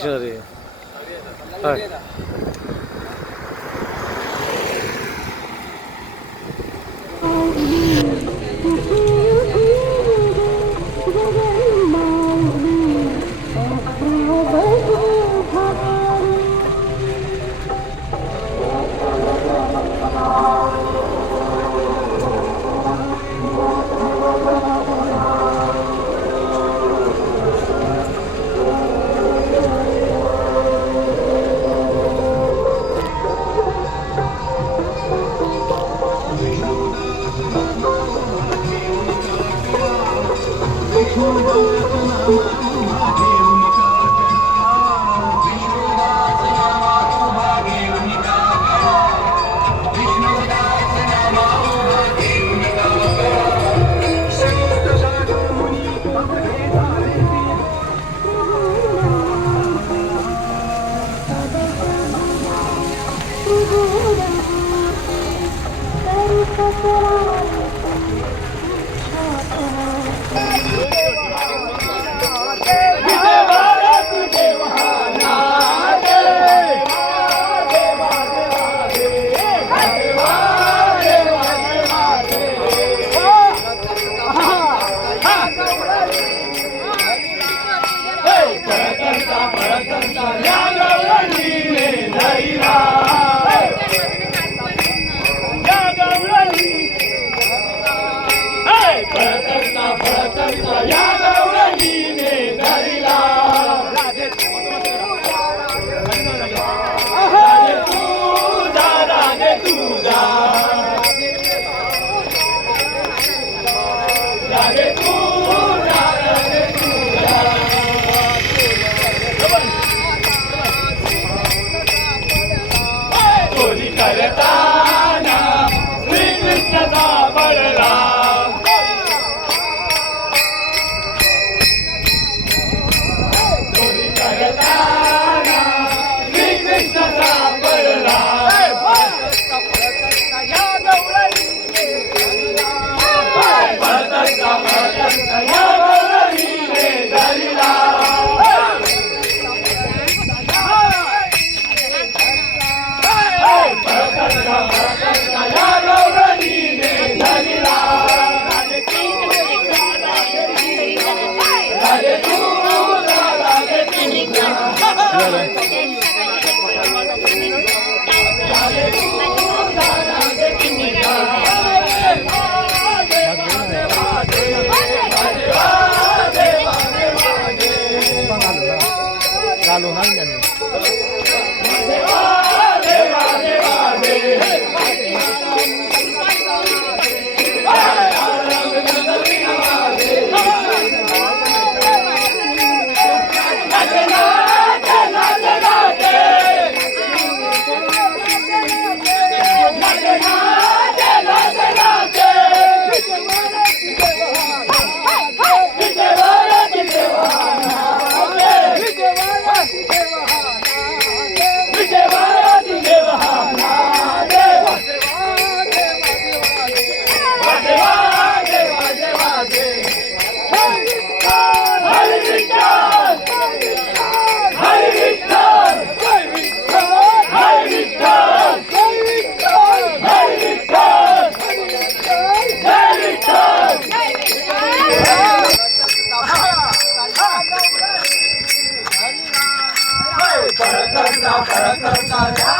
മറിക്കണത് ആ Yeah.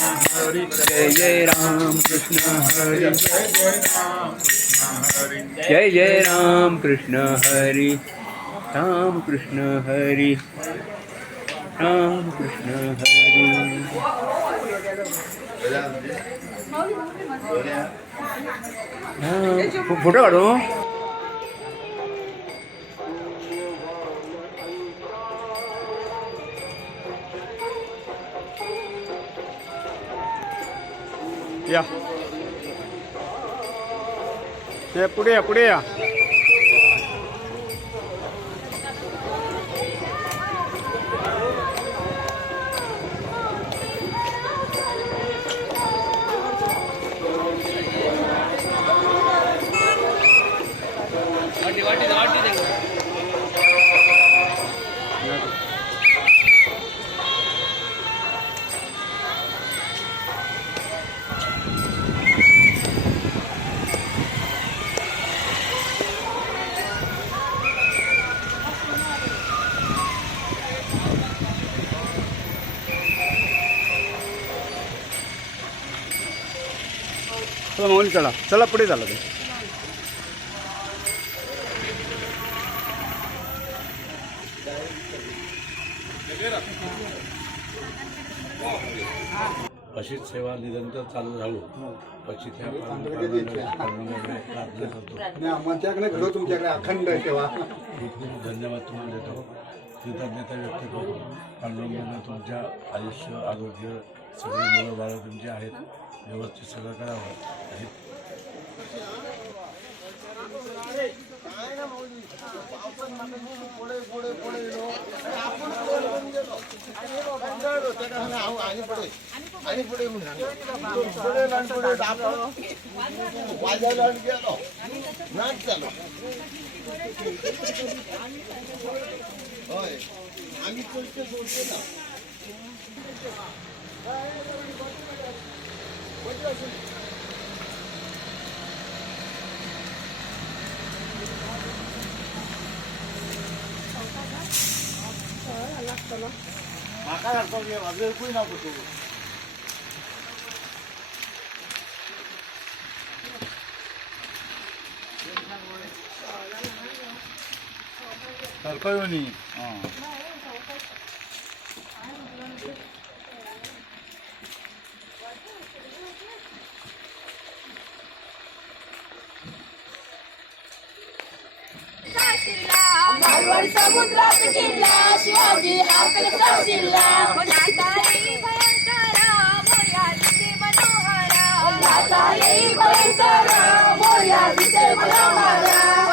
हरि जय जय राम कृष्ण हरि जय जय राम कृष्ण हरि जय राम कृष्ण हरि राम कृष्ण हरि। राम कृष्ण हरि फ़ोटो काढू या. ते पुढे या पुढे या. पाहून चला चला पुढे चला अशीच सेवा निरंतर चालू झालो हो. आमच्याकडे घडो तुमच्याकडे अखंड सेवा. खूप खूप धन्यवाद तुम्हाला देतो. कृतज्ञता व्यक्त करतो. पांडुरंगांना तुमच्या आयुष्य आरोग्य सगळे मुलं बाळं तुमचे आहेत. व्यवस्थित सगळं हय आम्ही पयशे सोडचे Maka yapar diye var. Bir kuyun altı kulu. Tarkoyoni. समुद्रात किल्ला शिवाजी आपले सौशिल्ला लाटाई भयंकरा मोर्या दिसे मनोहरा. लाटाई भयंकरा मोर्या दिसे मनोहरा.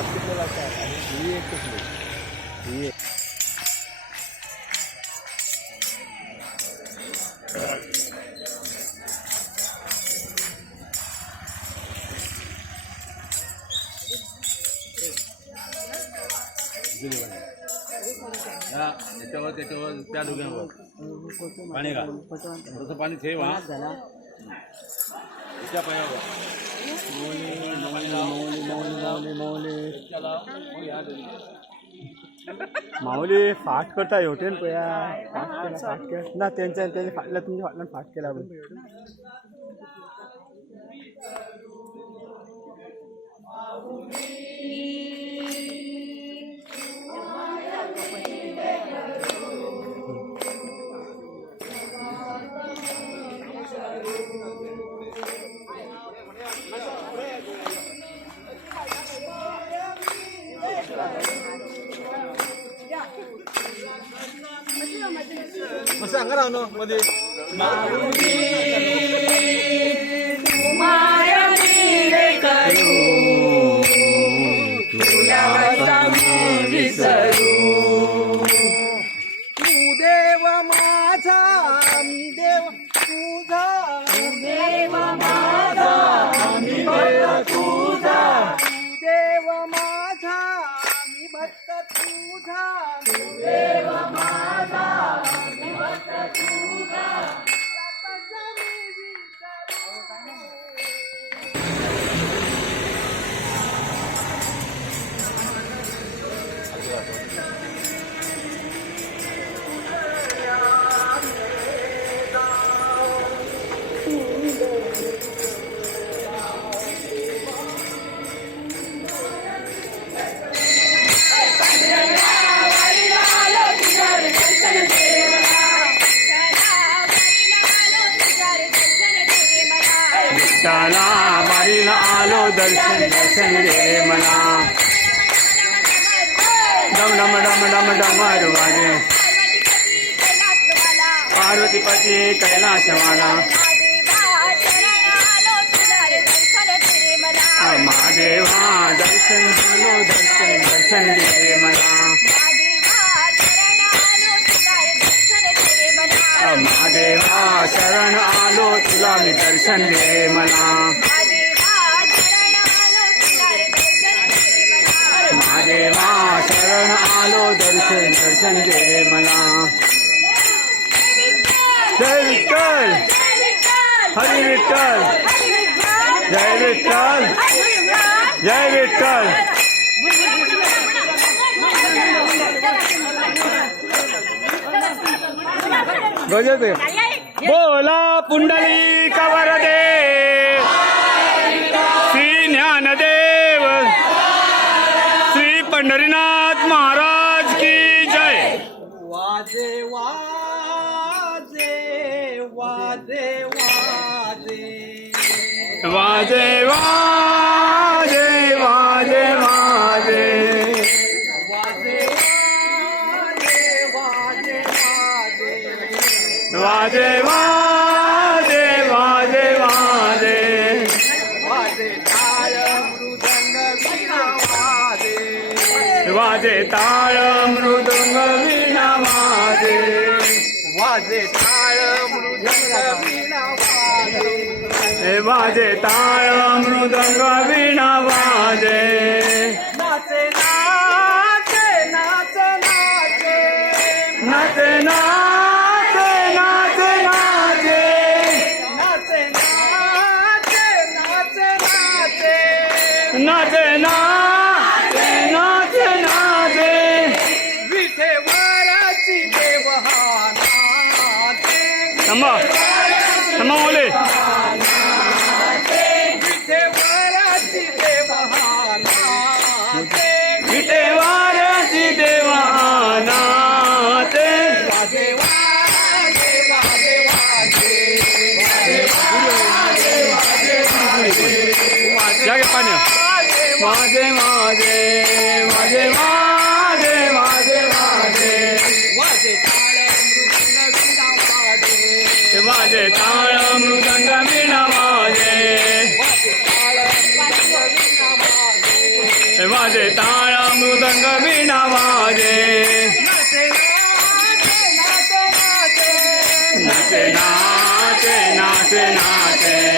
आपल्याला काय आणि ही एकच नाही ही त्याच्यावर त्याच्यावर त्या दोघांवर. पाणी का तसं पाणी ठेवा त्याच्या पायावर माऊली फाट करता हॉटेल पया. फाट केला फाट केला. ना त्यांच्या त्यांनी फाटला तुमच्या फाटला फाट केला पण Mas ang ano, madi. Maruti, Hari डम डम डम डम डमरु वाले पार्वती पति कैलाश वाला महादेवा दर्शन बोलो दर्शन दर्शन रे मना महादेवा शरण आलो तुला दर्शन रे मना आलो दर्शन दे मला जय विठ्ठल हरी विठ्ठल जय विठ्ठल जय विठ्ठल बोला पुंडली कवर दे श्री ज्ञानदेव श्री पंढरीनाथ वाजे वाजे वाजे वाजे वाजे वाजे वाजे वाजे वाजे वाजे वाजे वाजे वाजे वाजे वाजे टाळ मृदुंग वाजे टाळ मृदंग वीणा वाजे नाथ